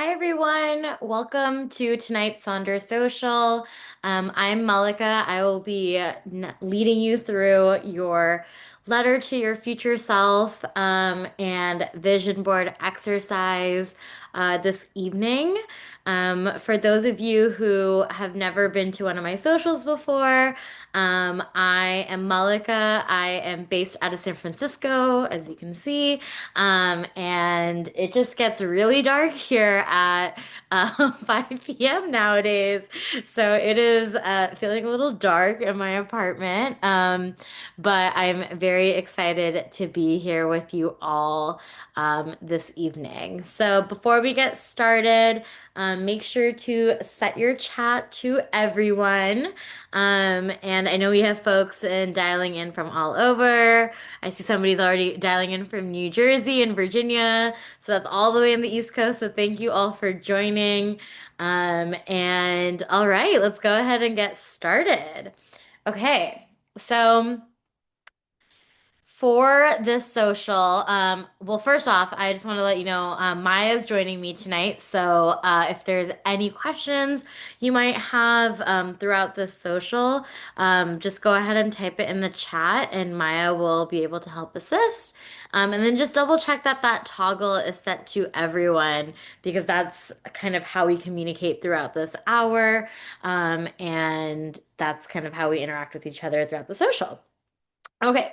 Hi everyone, welcome to tonight's Sonder Social. I'm Malika. I will be leading you through your letter to your future self and vision board exercise this evening. For those of you who have never been to one of my socials before, I am Malika. I am based out of San Francisco, as you can see. And it just gets really dark here at 5 p.m. nowadays. So it is feeling a little dark in my apartment. But I'm very excited to be here with you all this evening. So before we get started, make sure to set your chat to everyone. And I know we have folks dialing in from all over. I see somebody's already dialing in from New Jersey and Virginia. So that's all the way in the East Coast. So thank you all for joining. And all right, let's go ahead and get started. Okay, so. For this social, well, first off, I just want to let you know Maya's joining me tonight. So if there's any questions you might have throughout this social, just go ahead and type it in the chat, and Maya will be able to help assist. And then just double check that that toggle is set to everyone because that's kind of how we communicate throughout this hour, and that's kind of how we interact with each other throughout the social. Okay,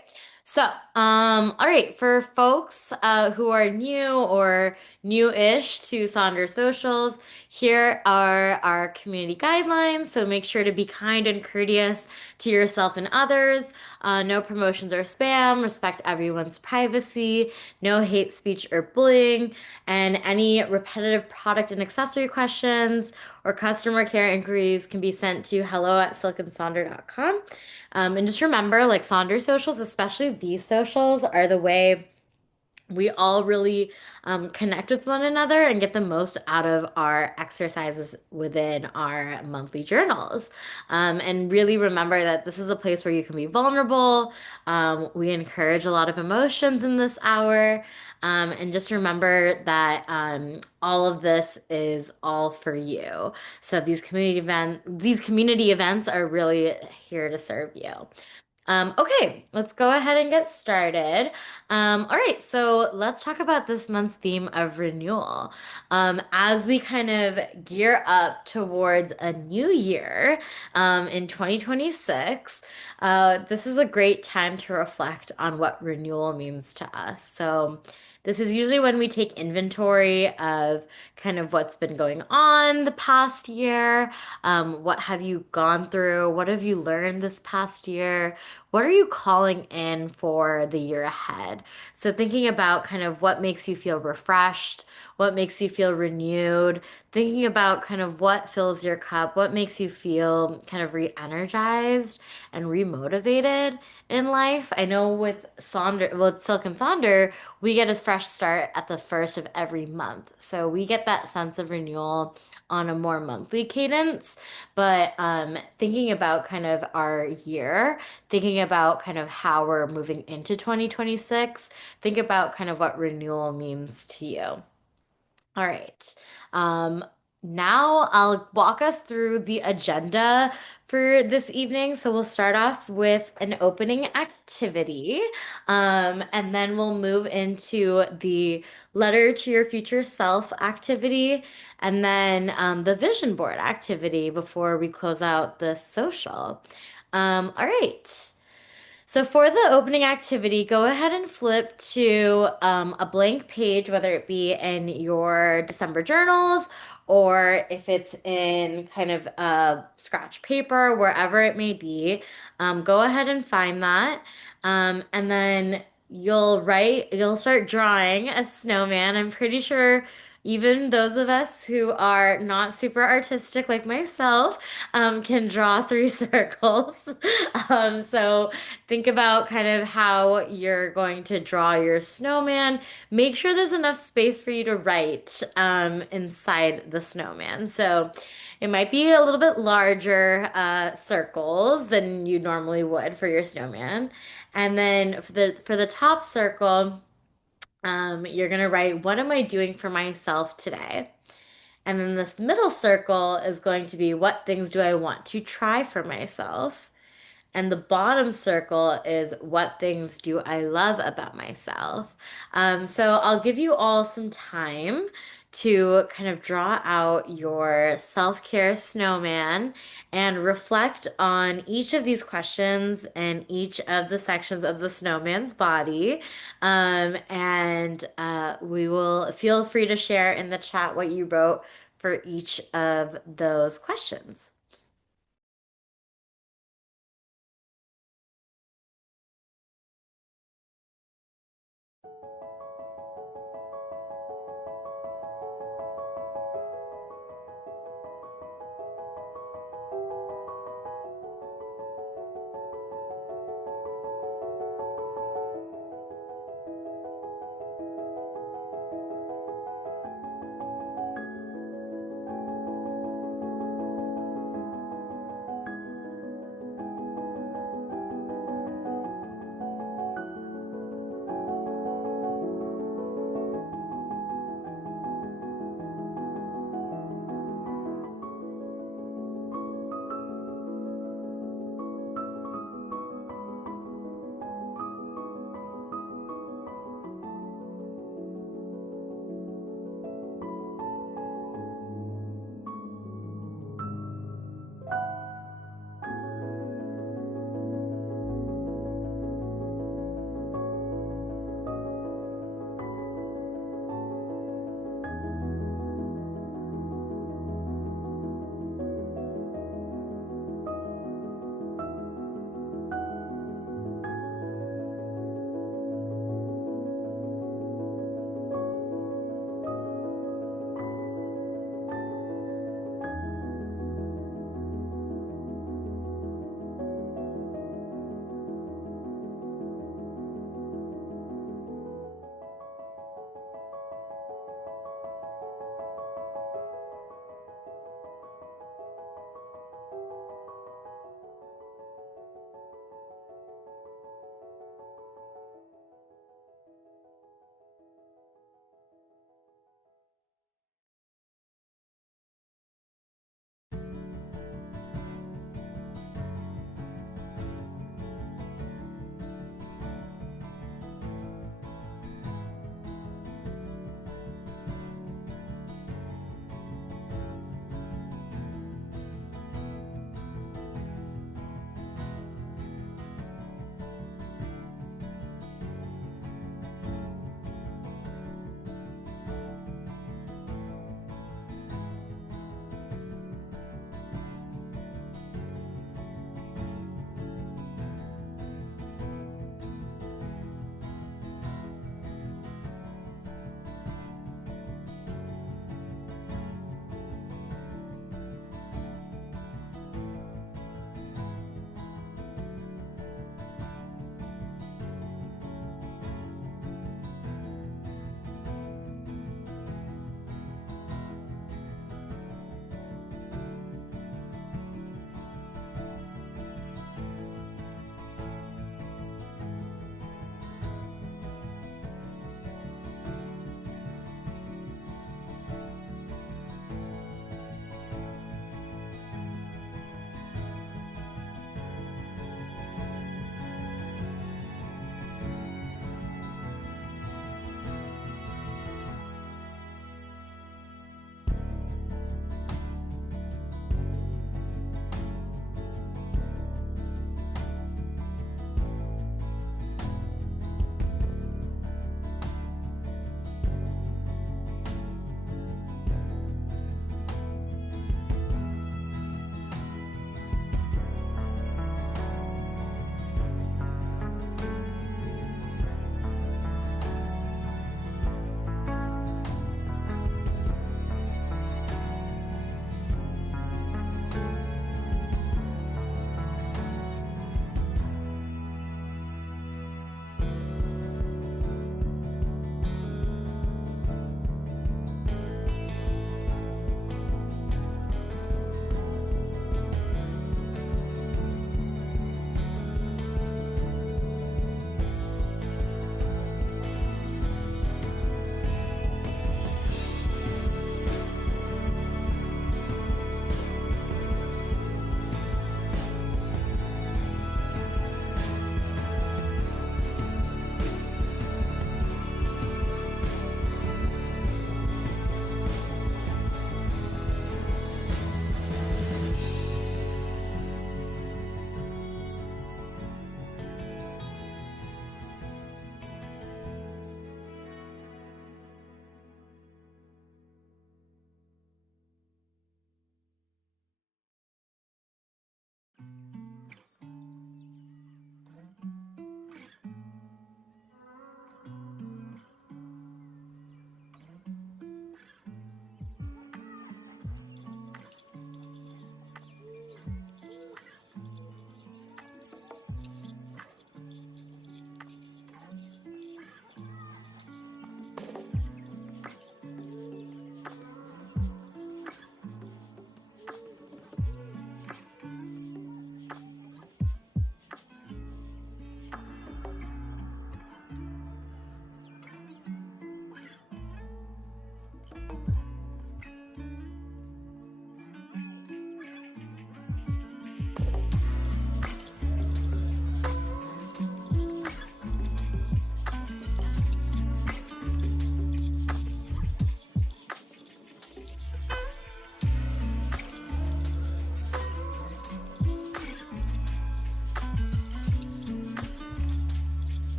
so, all right, for folks who are new or new-ish to Sonder Socials, here are our community guidelines. So make sure to be kind and courteous to yourself and others. No promotions or spam. Respect everyone's privacy. No hate speech or bullying. And any repetitive product and accessory questions or customer care inquiries can be sent to hello@silkensonder.com. And just remember, like Sonder socials, especially these socials, are the way we all really connect with one another and get the most out of our exercises within our monthly journals. And really remember that this is a place where you can be vulnerable. We encourage a lot of emotions in this hour. And just remember that all of this is all for you. So these community events are really here to serve you. Okay, let's go ahead and get started. All right, so let's talk about this month's theme of renewal. As we kind of gear up towards a new year in 2026, this is a great time to reflect on what renewal means to us. So, this is usually when we take inventory of kind of what's been going on the past year. What have you gone through? What have you learned this past year? What are you calling in for the year ahead? So, thinking about kind of what makes you feel refreshed, what makes you feel renewed, thinking about kind of what fills your cup, what makes you feel kind of re-energized and remotivated in life. I know with Silk and Sonder, we get a fresh start at the first of every month. So, we get that sense of renewal on a more monthly cadence. But thinking about kind of our year, thinking about kind of how we're moving into 2026, think about kind of what renewal means to you. All right. Um, Now I'll walk us through the agenda for this evening. So we'll start off with an opening activity, and then we'll move into the letter to your future self activity, and then the vision board activity before we close out the social. All right. So for the opening activity, go ahead and flip to a blank page, whether it be in your December journals or if it's in kind of scratch paper, wherever it may be. Go ahead and find that. And then you'll start drawing a snowman. I'm pretty sure even those of us who are not super artistic like myself can draw three circles. So think about kind of how you're going to draw your snowman. Make sure there's enough space for you to write inside the snowman. So it might be a little bit larger circles than you normally would for your snowman. And then for the top circle, you're gonna write, what am I doing for myself today? And then this middle circle is going to be what things do I want to try for myself? And the bottom circle is what things do I love about myself. So I'll give you all some time to kind of draw out your self-care snowman and reflect on each of these questions and each of the sections of the snowman's body. And we will feel free to share in the chat what you wrote for each of those questions.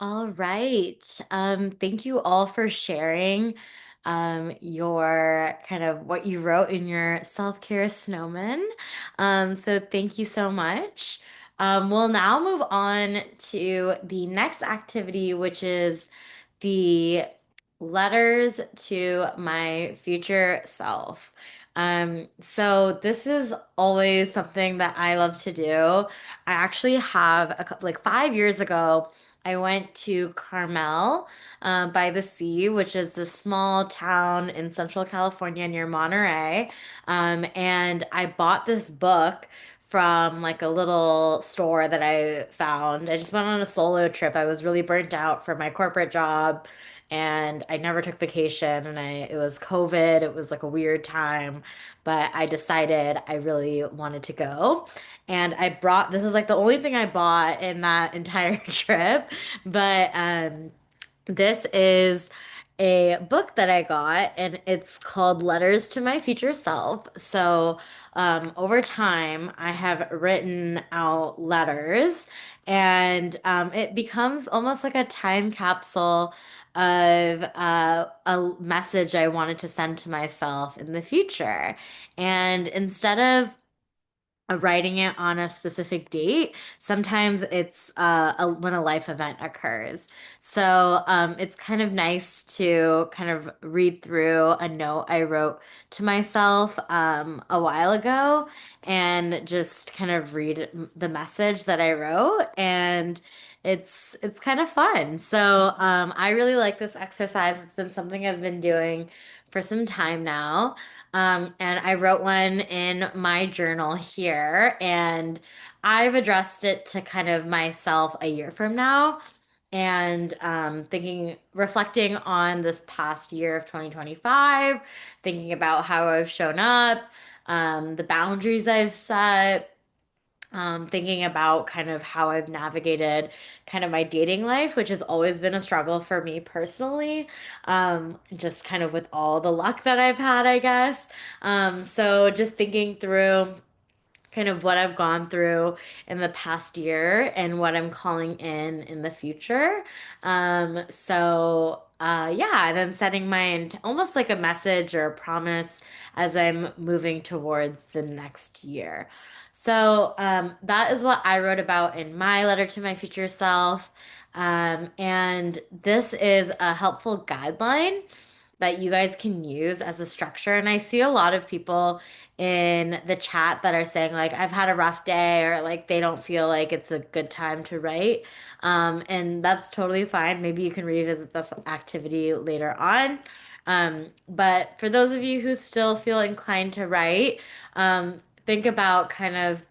All right. Thank you all for sharing your kind of what you wrote in your self-care snowman. So thank you so much. We'll now move on to the next activity, which is the letters to my future self. So this is always something that I love to do. I actually have a couple, like 5 years ago. I went to Carmel by the sea, which is a small town in Central California near Monterey. And I bought this book from like a little store that I found. I just went on a solo trip. I was really burnt out from my corporate job and I never took vacation and it was COVID. It was like a weird time, but I decided I really wanted to go. And I brought this is like the only thing I bought in that entire trip. But this is a book that I got, and it's called Letters to My Future Self. So, over time, I have written out letters, and it becomes almost like a time capsule of a message I wanted to send to myself in the future. And instead of writing it on a specific date. Sometimes it's when a life event occurs. So it's kind of nice to kind of read through a note I wrote to myself a while ago and just kind of read the message that I wrote. And it's kind of fun. So I really like this exercise. It's been something I've been doing for some time now. And I wrote one in my journal here, and I've addressed it to kind of myself a year from now, and reflecting on this past year of 2025, thinking about how I've shown up, the boundaries I've set, thinking about kind of how I've navigated kind of my dating life, which has always been a struggle for me personally, just kind of with all the luck that I've had, I guess. So just thinking through kind of what I've gone through in the past year and what I'm calling in the future. Yeah, and then setting almost like a message or a promise as I'm moving towards the next year. So that is what I wrote about in my letter to my future self. And this is a helpful guideline that you guys can use as a structure. And I see a lot of people in the chat that are saying, like, I've had a rough day, or like they don't feel like it's a good time to write. And that's totally fine. Maybe you can revisit this activity later on. But for those of you who still feel inclined to write, think about kind of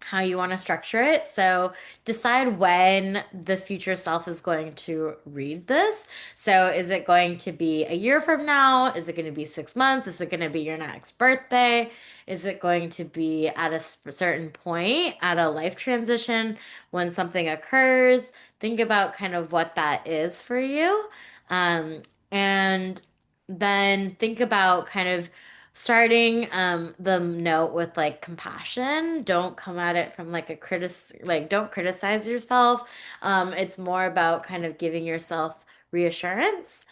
how you want to structure it. So decide when the future self is going to read this. So is it going to be a year from now? Is it going to be 6 months? Is it going to be your next birthday? Is it going to be at a certain point at a life transition when something occurs? Think about kind of what that is for you. And then think about kind of starting the note with like compassion. Don't come at it from like don't criticize yourself. It's more about kind of giving yourself reassurance.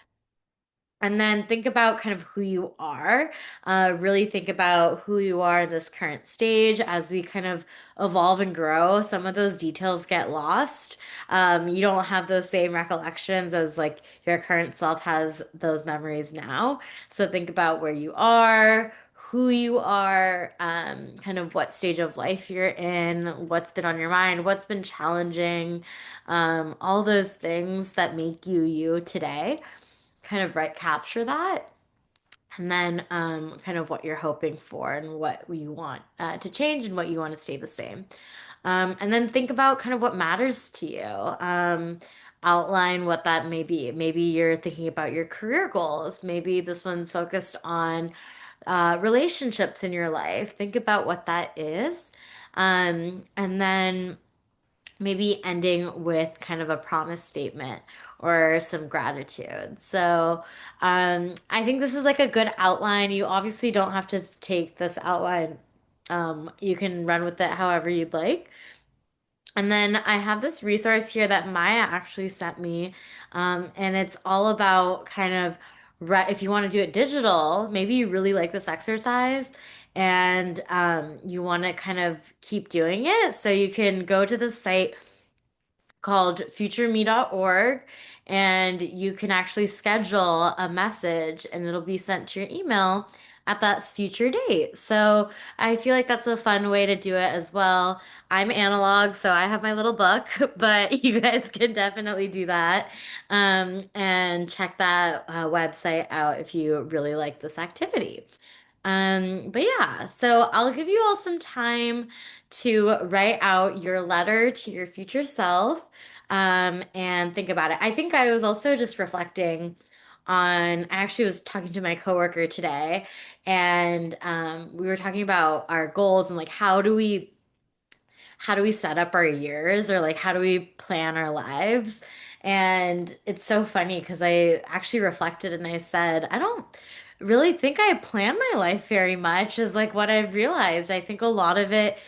And then think about kind of who you are. Really think about who you are in this current stage as we kind of evolve and grow. Some of those details get lost. You don't have those same recollections as like your current self has those memories now. So think about where you are, who you are, kind of what stage of life you're in, what's been on your mind, what's been challenging, all those things that make you you today kind of capture that and then kind of what you're hoping for and what you want to change and what you want to stay the same. And then think about kind of what matters to you. Outline what that may be. Maybe you're thinking about your career goals. Maybe this one's focused on relationships in your life. Think about what that is. And then maybe ending with kind of a promise statement or some gratitude. So, I think this is like a good outline. You obviously don't have to take this outline. You can run with it however you'd like. And then I have this resource here that Maya actually sent me, and it's all about kind of if you want to do it digital, maybe you really like this exercise and you want to kind of keep doing it. So you can go to the site called futureme.org and you can actually schedule a message and it'll be sent to your email at that future date. So I feel like that's a fun way to do it as well. I'm analog, so I have my little book, but you guys can definitely do that. And check that website out if you really like this activity. But yeah, so I'll give you all some time to write out your letter to your future self, and think about it. I think I was also just reflecting on, I actually was talking to my coworker today, and we were talking about our goals and like how do we set up our years or like how do we plan our lives? And it's so funny because I actually reflected and I said, I don't really think I plan my life very much, is like what I've realized. I think a lot of it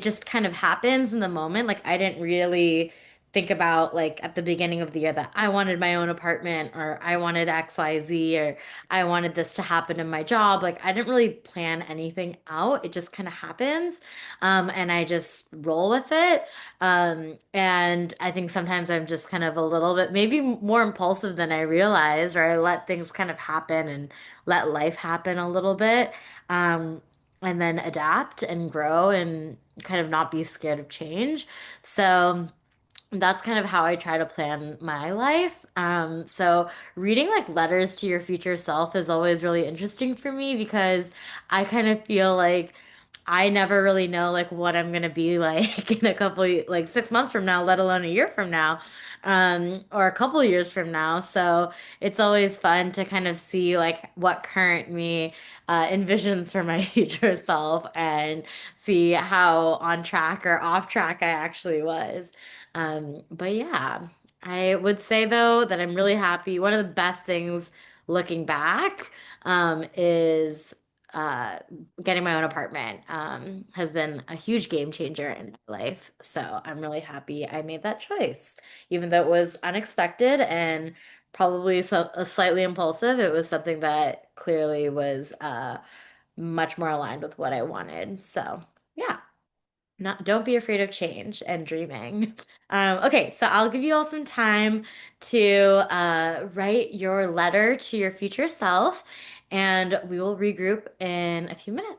just kind of happens in the moment. Like I didn't really think about like at the beginning of the year that I wanted my own apartment or I wanted XYZ or I wanted this to happen in my job. Like I didn't really plan anything out. It just kind of happens. And I just roll with it. And I think sometimes I'm just kind of a little bit maybe more impulsive than I realize, or I let things kind of happen and let life happen a little bit. Um, and then adapt and grow and kind of not be scared of change. So that's kind of how I try to plan my life. So reading like letters to your future self is always really interesting for me because I kind of feel like I never really know like what I'm gonna be like in a couple like 6 months from now, let alone a year from now, or a couple years from now. So it's always fun to kind of see like what current me envisions for my future self and see how on track or off track I actually was. But yeah, I would say though that I'm really happy. One of the best things looking back, is uh, getting my own apartment, has been a huge game changer in my life. So I'm really happy I made that choice, even though it was unexpected and probably slightly impulsive. It was something that clearly was much more aligned with what I wanted. So yeah. Don't be afraid of change and dreaming. Okay, so I'll give you all some time to write your letter to your future self, and we will regroup in a few minutes.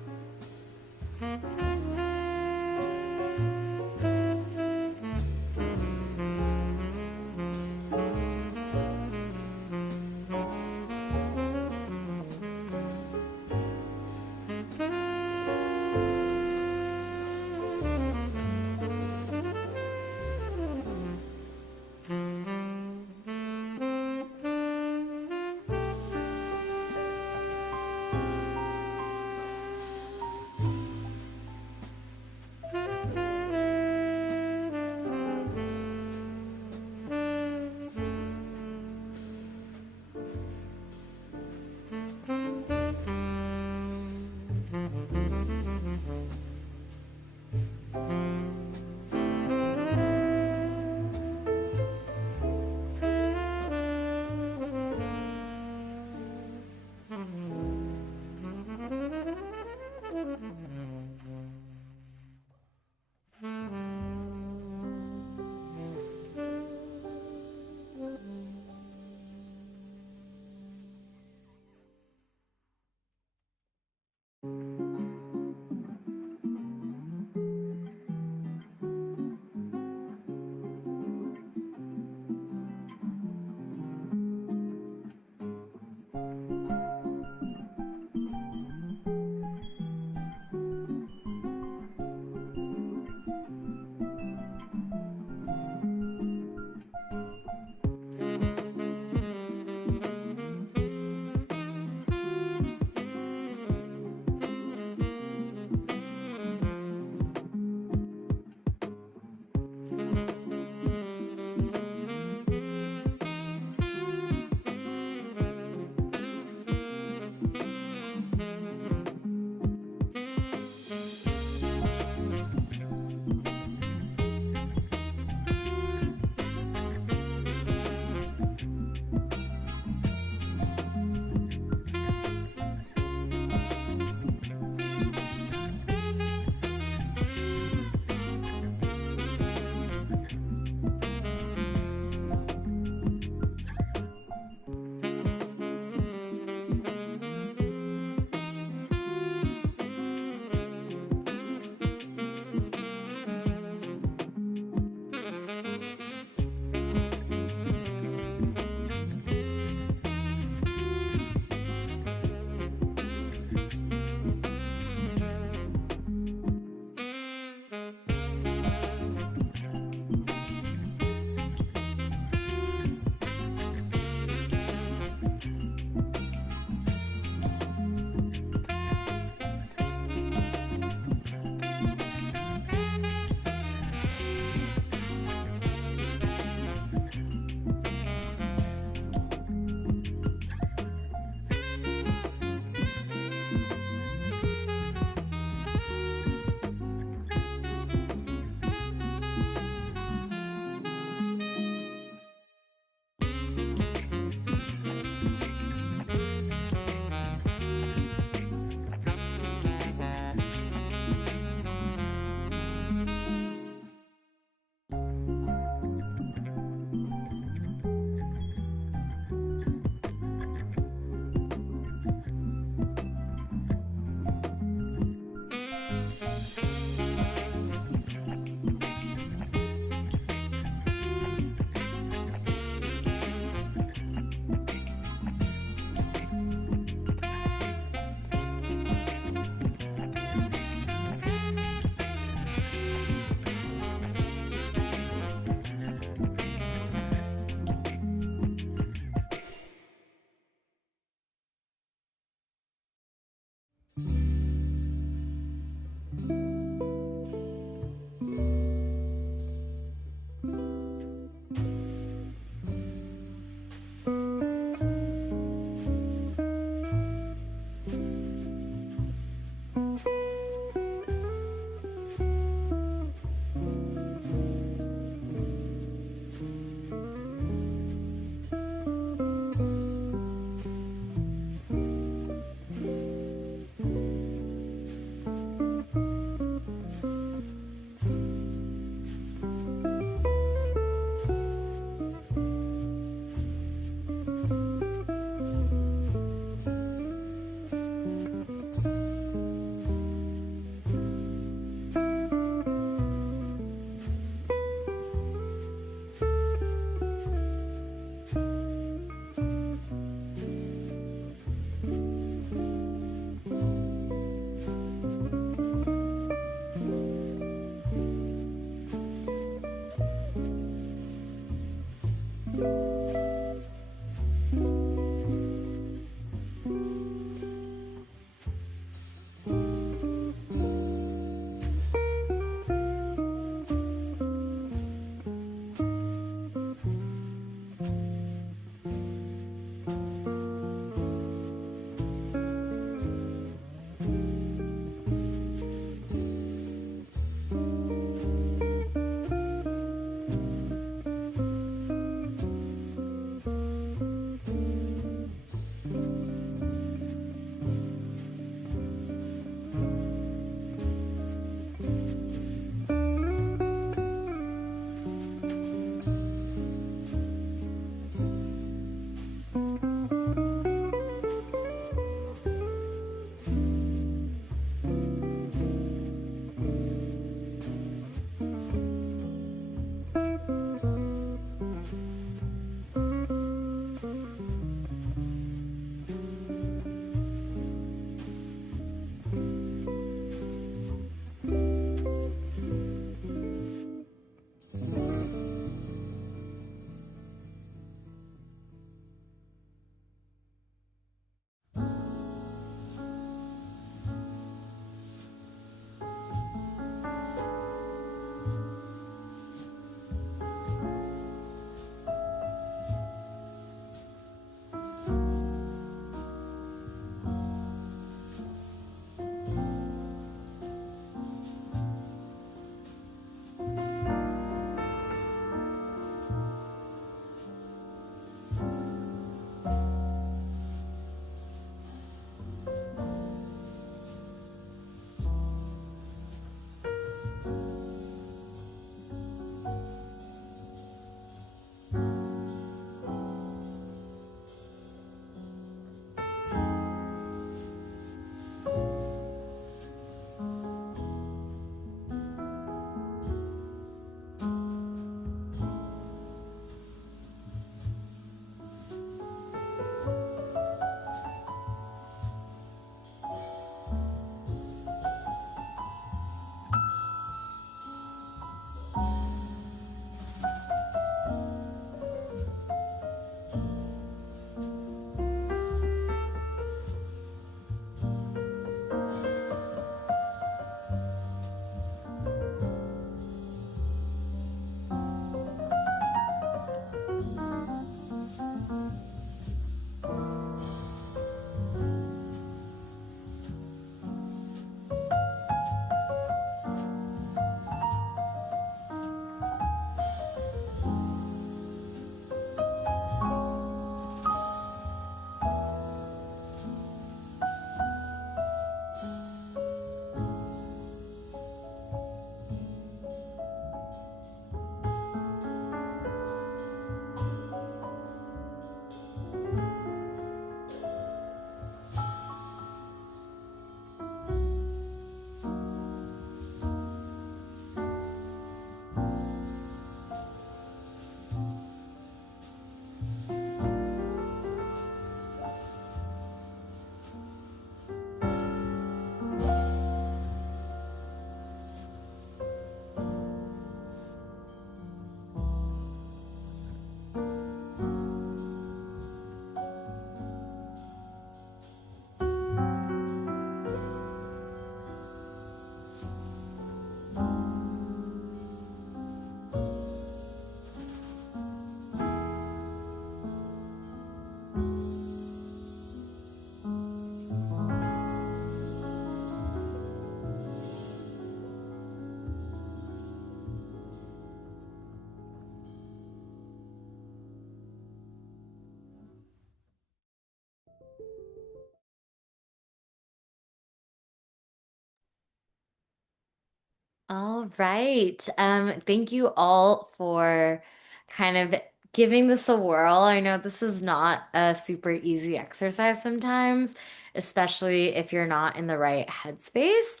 All right. Thank you all for kind of giving this a whirl. I know this is not a super easy exercise sometimes, especially if you're not in the right headspace.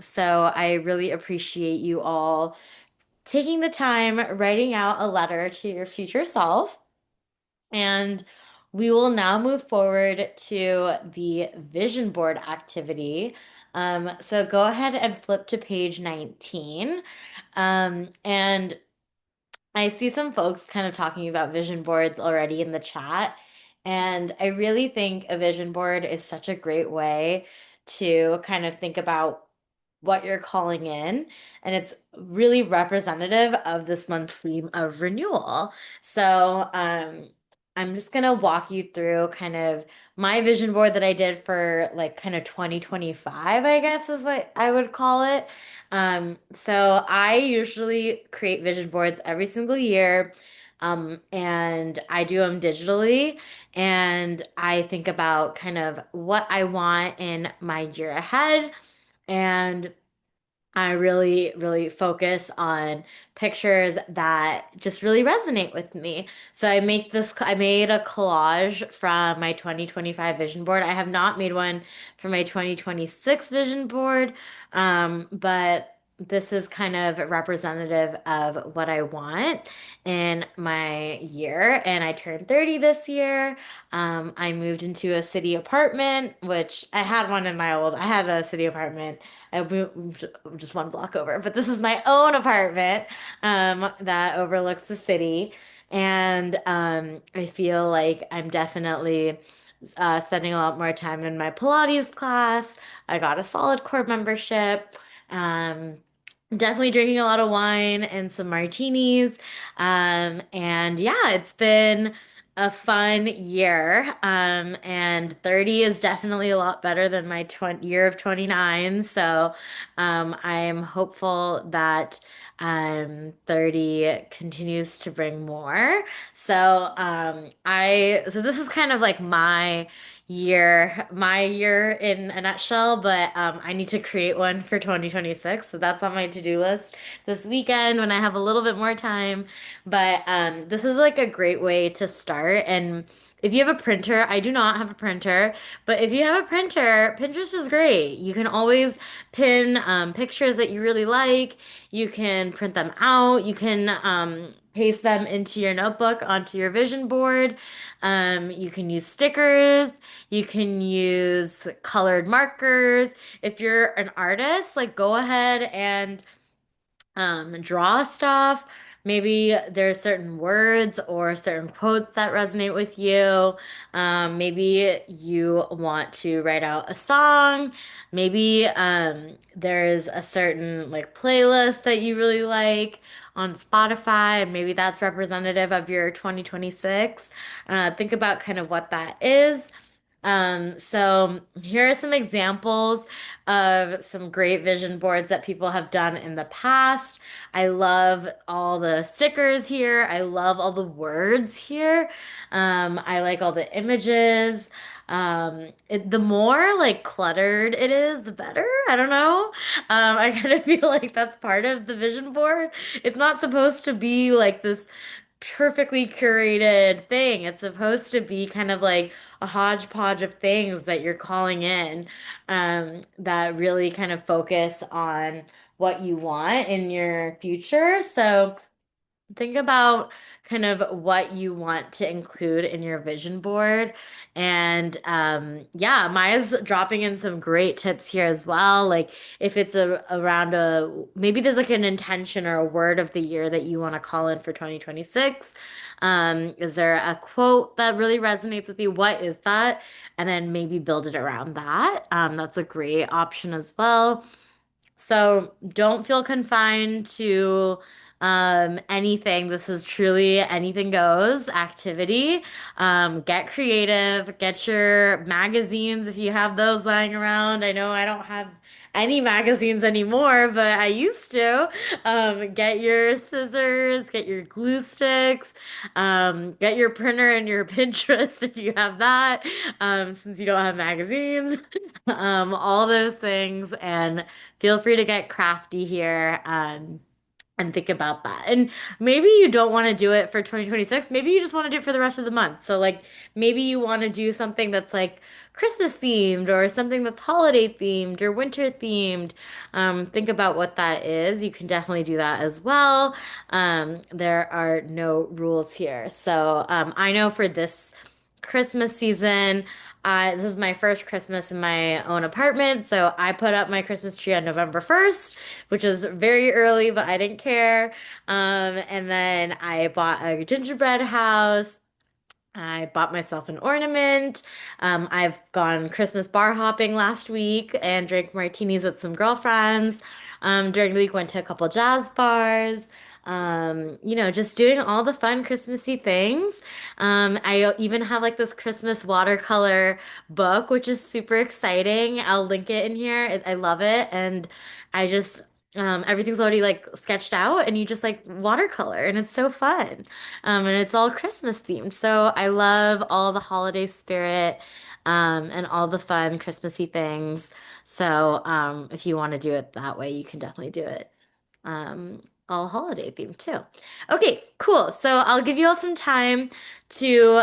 So I really appreciate you all taking the time, writing out a letter to your future self. And we will now move forward to the vision board activity. So go ahead and flip to page 19. And I see some folks kind of talking about vision boards already in the chat. And I really think a vision board is such a great way to kind of think about what you're calling in. And it's really representative of this month's theme of renewal. So, I'm just gonna walk you through kind of my vision board that I did for like kind of 2025, I guess is what I would call it. So I usually create vision boards every single year. And I do them digitally. And I think about kind of what I want in my year ahead. And I really, really focus on pictures that just really resonate with me. So I made a collage from my 2025 vision board. I have not made one for my 2026 vision board, but this is kind of representative of what I want in my year. And I turned 30 this year. I moved into a city apartment, which I had a city apartment. I moved just one block over, but this is my own apartment that overlooks the city. And I feel like I'm definitely spending a lot more time in my Pilates class. I got a solid core membership. Um, Definitely drinking a lot of wine and some martinis. And yeah, it's been a fun year. And 30 is definitely a lot better than my 20 year of 29. So, I'm hopeful that 30 continues to bring more. So this is kind of like my year in a nutshell, but I need to create one for 2026. So that's on my to-do list this weekend when I have a little bit more time. But this is like a great way to start. And if you have a printer, I do not have a printer, but if you have a printer, Pinterest is great. You can always pin pictures that you really like. You can print them out. You can paste them into your notebook onto your vision board. You can use stickers. You can use colored markers. If you're an artist, like go ahead and draw stuff. Maybe there's certain words or certain quotes that resonate with you. Maybe you want to write out a song. Maybe there's a certain like playlist that you really like on Spotify, and maybe that's representative of your 2026. Think about kind of what that is. So here are some examples of some great vision boards that people have done in the past. I love all the stickers here. I love all the words here. I like all the images. The more like cluttered it is, the better. I don't know. I kind of feel like that's part of the vision board. It's not supposed to be like this perfectly curated thing. It's supposed to be kind of like a hodgepodge of things that you're calling in that really kind of focus on what you want in your future. So think about kind of what you want to include in your vision board. And yeah, Maya's dropping in some great tips here as well. Like if it's around maybe there's like an intention or a word of the year that you want to call in for 2026. Is there a quote that really resonates with you? What is that? And then maybe build it around that. That's a great option as well. So don't feel confined to anything. This is truly anything goes activity. Get creative, get your magazines if you have those lying around. I know I don't have any magazines anymore, but I used to. Get your scissors, get your glue sticks, get your printer and your Pinterest if you have that, since you don't have magazines. All those things, and feel free to get crafty here. And think about that. And maybe you don't want to do it for 2026. Maybe you just want to do it for the rest of the month. So like maybe you want to do something that's like Christmas themed or something that's holiday themed or winter themed. Think about what that is. You can definitely do that as well. There are no rules here. So I know for this Christmas season, this is my first Christmas in my own apartment, so I put up my Christmas tree on November 1st, which is very early, but I didn't care. And then I bought a gingerbread house. I bought myself an ornament. I've gone Christmas bar hopping last week and drank martinis with some girlfriends. During the week, went to a couple jazz bars. Just doing all the fun Christmassy things. I even have like this Christmas watercolor book, which is super exciting. I'll link it in here. I love it. And I just, everything's already like sketched out and you just like watercolor and it's so fun. And it's all Christmas themed. So I love all the holiday spirit, and all the fun Christmassy things. So, if you want to do it that way, you can definitely do it. All holiday themed too. Okay, cool. So I'll give you all some time to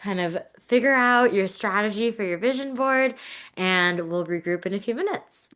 kind of figure out your strategy for your vision board, and we'll regroup in a few minutes.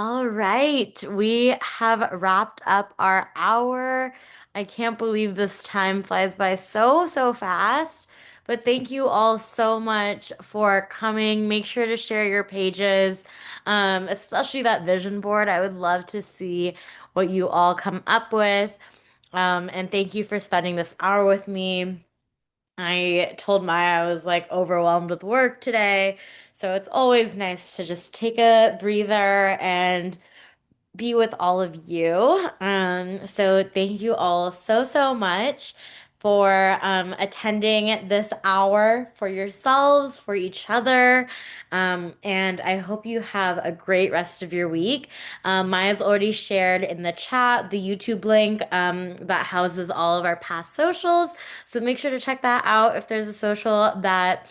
All right, we have wrapped up our hour. I can't believe this time flies by so fast. But thank you all so much for coming. Make sure to share your pages, especially that vision board. I would love to see what you all come up with. And thank you for spending this hour with me. I told Maya I was like overwhelmed with work today. So it's always nice to just take a breather and be with all of you. So thank you all so much for attending this hour for yourselves, for each other. And I hope you have a great rest of your week. Maya's already shared in the chat the YouTube link that houses all of our past socials. So make sure to check that out if there's a social that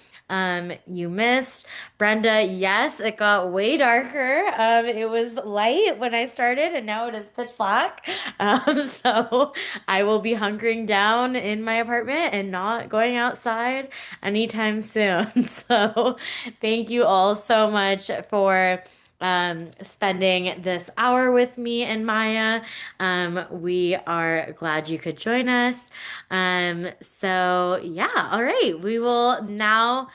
you missed. Brenda, yes, it got way darker. It was light when I started, and now it is pitch black. So I will be hunkering down in my apartment and not going outside anytime soon. So thank you all so much for spending this hour with me and Maya. We are glad you could join us. So yeah, all right. We will now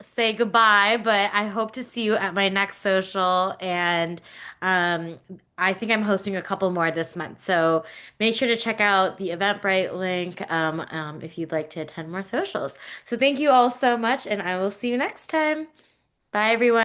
say goodbye, but I hope to see you at my next social. And um, I think I'm hosting a couple more this month. So make sure to check out the Eventbrite link if you'd like to attend more socials. So thank you all so much, and I will see you next time. Bye, everyone.